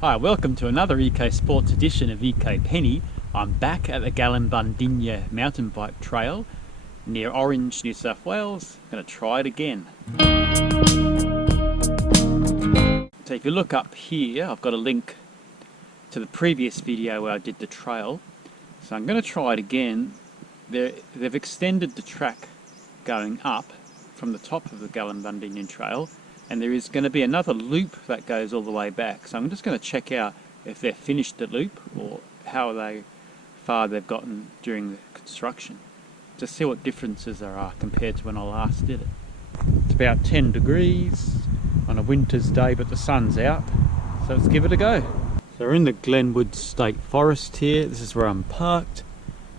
Hi, welcome to another Eco Sports edition of Eco Penny. I'm back at the Gallimbundinya mountain bike trail near Orange, New South Wales. I'm going to try it again. So if you look up here, I've got a link to the previous video where I did the trail. So I'm going to try it again. They've extended the track going up from the top of the Gallimbundinya trail, and there is going to be another loop that goes all the way back. So I'm just going to check out if they've finished the loop or how far they've gotten during the construction, to see what differences there are compared to when I last did it. It's about 10 degrees on a winter's day, but the sun's out, so let's give it a go. So we're in the Glenwood State Forest here. This is where I'm parked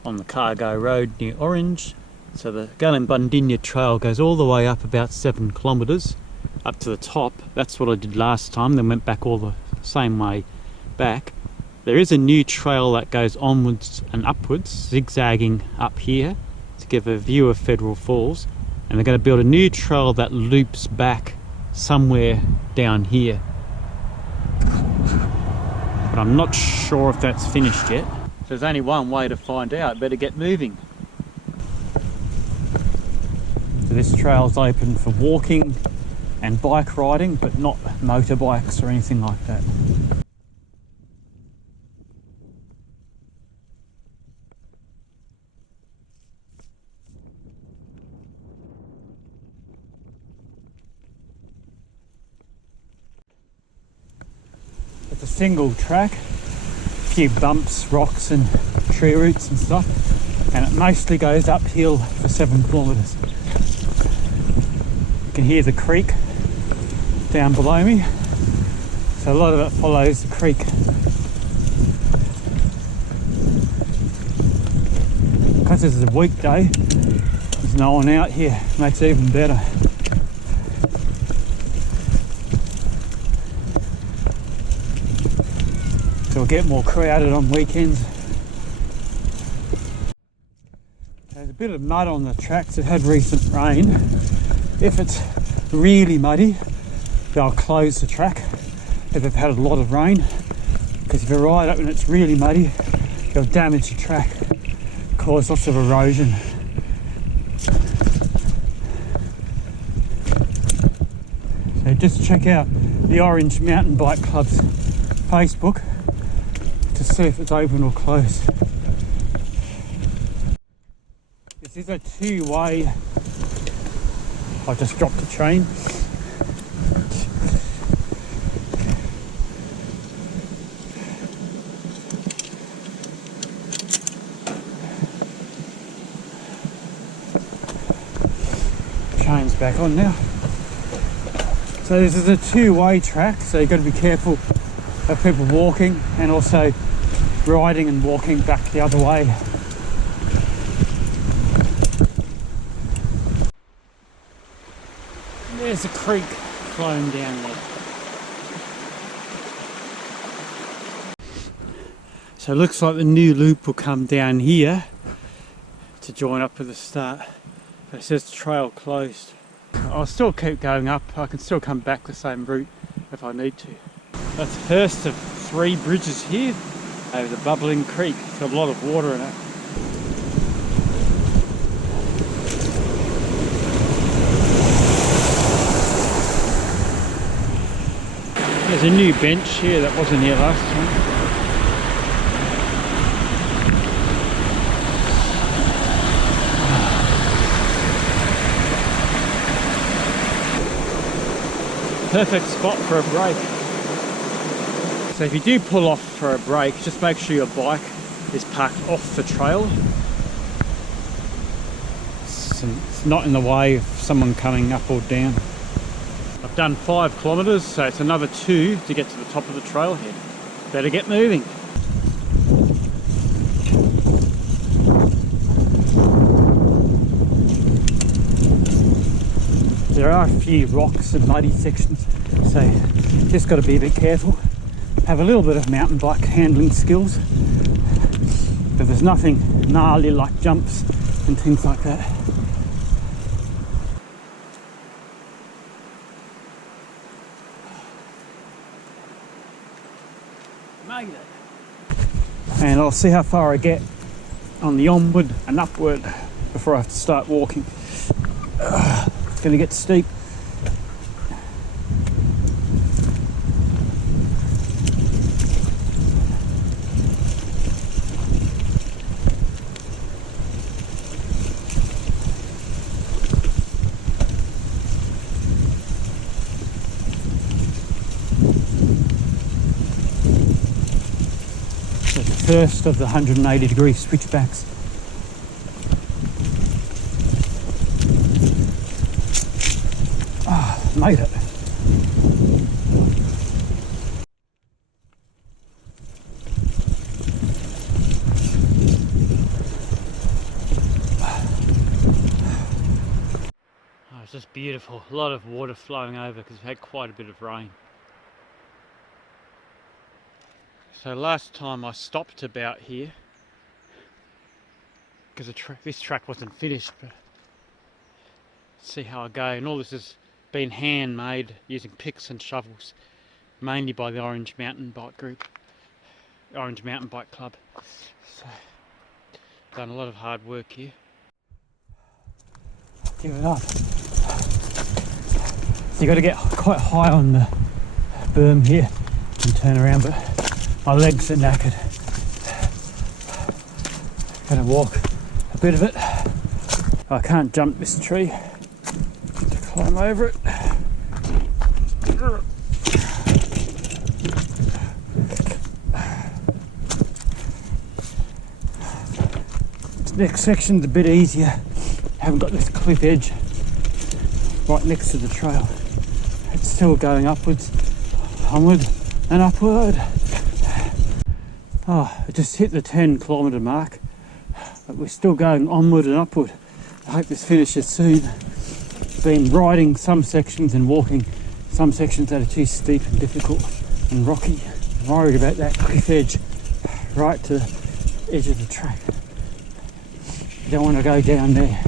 on the Cargo Road near Orange. So the Gallimbundinya trail goes all the way up about 7 kilometres up to the top. That's what I did last time, then went back all the same way back. There is a new trail that goes onwards and upwards, zigzagging up here to give a view of Federal Falls, and they're going to build a new trail that loops back somewhere down here, but I'm not sure if that's finished yet. There's only one way to find out. Better get moving. So this trail's open for walking and bike riding, but not motorbikes or anything like that. It's a single track, a few bumps, rocks and tree roots and stuff, and it mostly goes uphill for 7 kilometres. You can hear the creek down below me, so a lot of it follows the creek. Because this is a weekday, there's no one out here, makes it even better. So it'll get more crowded on weekends. There's a bit of mud on the tracks. It had recent rain. If it's really muddy, they'll close the track if they've had a lot of rain, because if you ride up and it's really muddy, you'll damage the track, cause lots of erosion. So just check out the Orange Mountain Bike Club's Facebook to see if it's open or closed. This is a two-way. I just dropped the train. Train's back on now. So this is a two-way track, so you've got to be careful of people walking and also riding and walking back the other way. There's a creek flowing down there. So it looks like the new loop will come down here to join up with the start. But it says the trail closed. I'll still keep going up. I can still come back the same route if I need to. That's the first of 3 bridges here over the bubbling creek. It's got a lot of water in it. There's a new bench here that wasn't here last time. Perfect spot for a break. So if you do pull off for a break, just make sure your bike is parked off the trail. It's not in the way of someone coming up or down. I've done 5 kilometres, so it's another 2 to get to the top of the trailhead. Better get moving. There are a few rocks and muddy sections, so just got to be a bit careful. Have a little bit of mountain bike handling skills, but there's nothing gnarly like jumps and things like that. Made it. And I'll see how far I get on the onward and upward before I have to start walking. It's going to get steep. First of the 180-degree switchbacks. Ah, made it. Oh, it's just beautiful. A lot of water flowing over because we've had quite a bit of rain. So last time I stopped about here because this track wasn't finished, but see how I go. And all this has been handmade using picks and shovels, mainly by the Orange Mountain Bike Group, Orange Mountain Bike Club. So done a lot of hard work here. Give it up. So you got to get quite high on the berm here and turn around, but my legs are knackered. Gonna walk a bit of it. I can't jump this tree to climb over it. This next section's a bit easier. Haven't got this cliff edge right next to the trail. It's still going upwards, onward and upward. Oh, I just hit the 10-kilometre mark, but we're still going onward and upward. I hope this finishes soon. Been riding some sections and walking some sections that are too steep and difficult and rocky. I'm worried about that cliff edge right to the edge of the track. You don't want to go down there.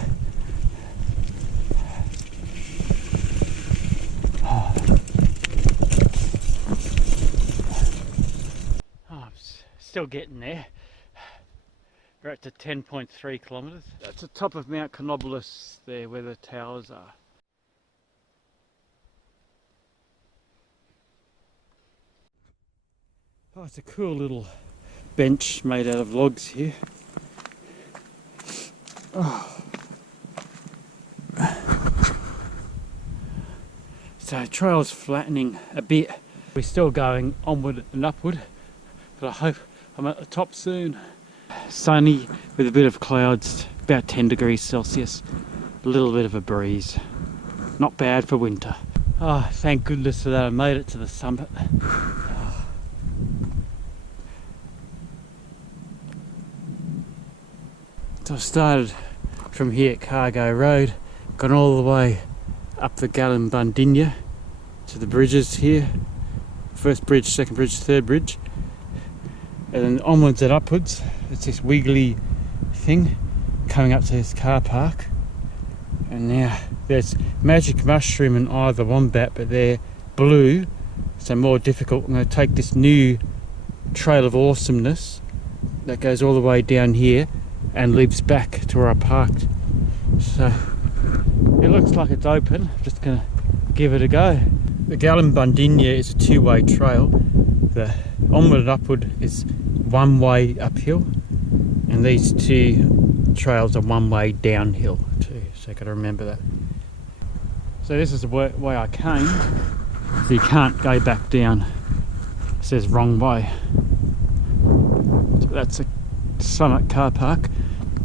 Still getting there. We're up to 10.3 kilometres. That's the top of Mount Canobolas there where the towers are. Oh, it's a cool little bench made out of logs here. Oh. So the trail's flattening a bit. We're still going onward and upward, but I hope I'm at the top soon. Sunny with a bit of clouds, about 10 degrees Celsius. A little bit of a breeze. Not bad for winter. Oh, thank goodness for that. I made it to the summit. So I started from here at Cargo Road, gone all the way up the Gallimbundinia to the bridges here. First bridge, second bridge, third bridge. And then onwards and upwards. It's this wiggly thing coming up to this car park. And now there's Magic Mushroom and Eye of the Wombat, but they're blue, so more difficult. I'm going to take this new Trail of Awesomeness that goes all the way down here and leads back to where I parked. So it looks like it's open. I'm just going to give it a go. The Gallimbundinia is a two-way trail. The onward and upward is one way uphill, and these two trails are one way downhill too, so you got to remember that. So this is the way I came, so you can't go back down. It says wrong way. So that's a summit car park,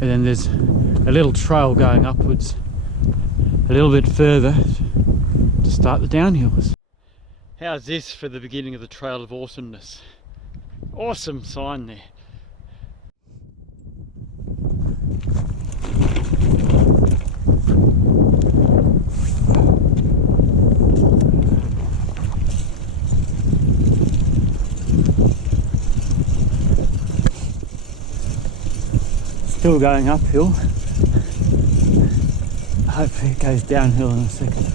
and then there's a little trail going upwards a little bit further to start the downhills. How's this for the beginning of the Trail of Awesomeness? Awesome sign there. Still going uphill. Hopefully it goes downhill in a second.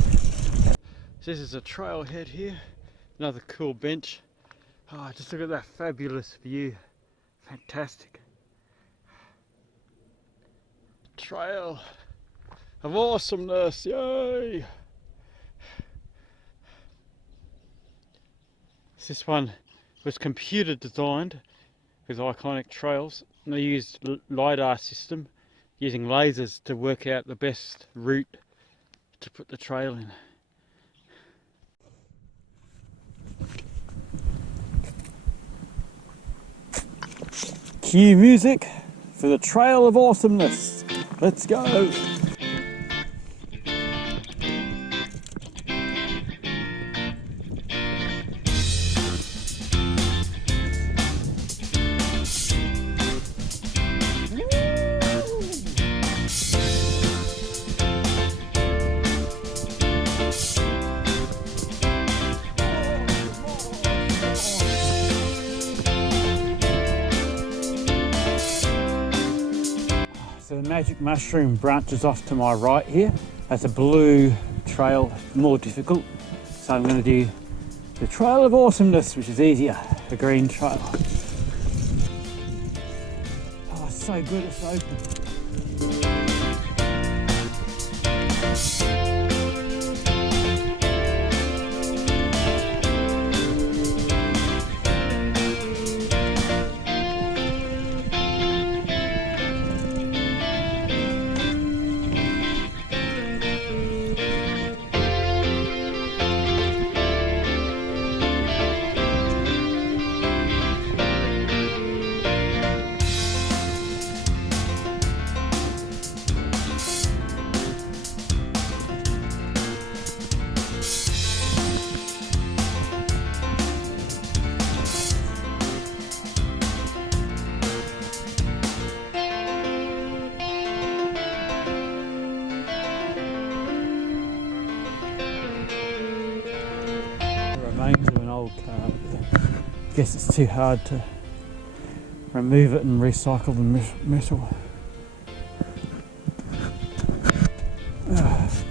This is a trailhead here. Another cool bench. Oh, just look at that fabulous view. Fantastic. Trail of awesomeness, yay! This one was computer designed with Iconic Trails, and they used LiDAR system using lasers to work out the best route to put the trail in. Cue music for the Trail of Awesomeness. Let's go! So the Magic Mushroom branches off to my right here. That's a blue trail, more difficult. So I'm going to do the Trail of Awesomeness, which is easier, the green trail. Oh, it's so good, it's open. Remains of an old car. I guess it's too hard to remove it and recycle the metal.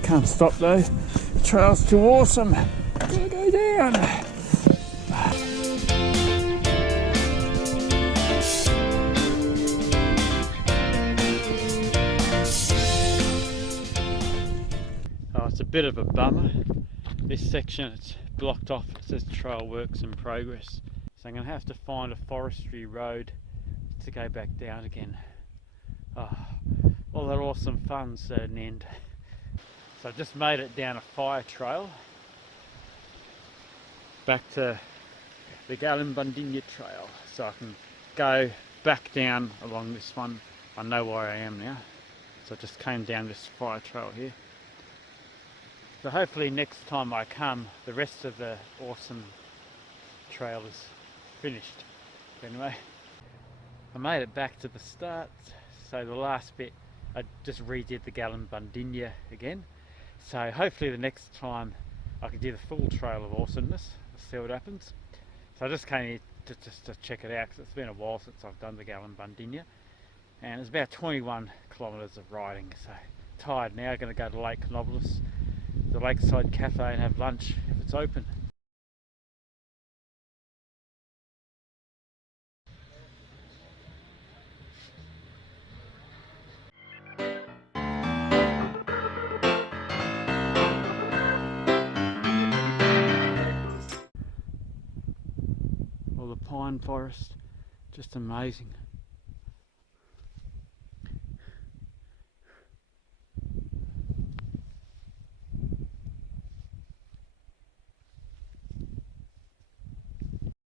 Can't stop though. The trail's too awesome. Gotta go down. Oh, it's a bit of a bummer. This section, it's blocked off. It says trail works in progress. So I'm going to have to find a forestry road to go back down again. Oh, all that awesome fun's at an end. So I just made it down a fire trail back to the Gallimbundinya trail, so I can go back down along this one. I know where I am now, so I just came down this fire trail here. So hopefully next time I come, the rest of the awesome trail is finished. Anyway, I made it back to the start. So the last bit, I just redid the Gallimbundinya again. So hopefully the next time I can do the full Trail of Awesomeness. Let's see what happens. So I just came here to check it out, because it's been a while since I've done the Gallimbundinya. And it's about 21 kilometres of riding. So tired now, going to go to Lake Canobolas, the Lakeside Cafe, and have lunch if it's open. Well, the pine forest, just amazing.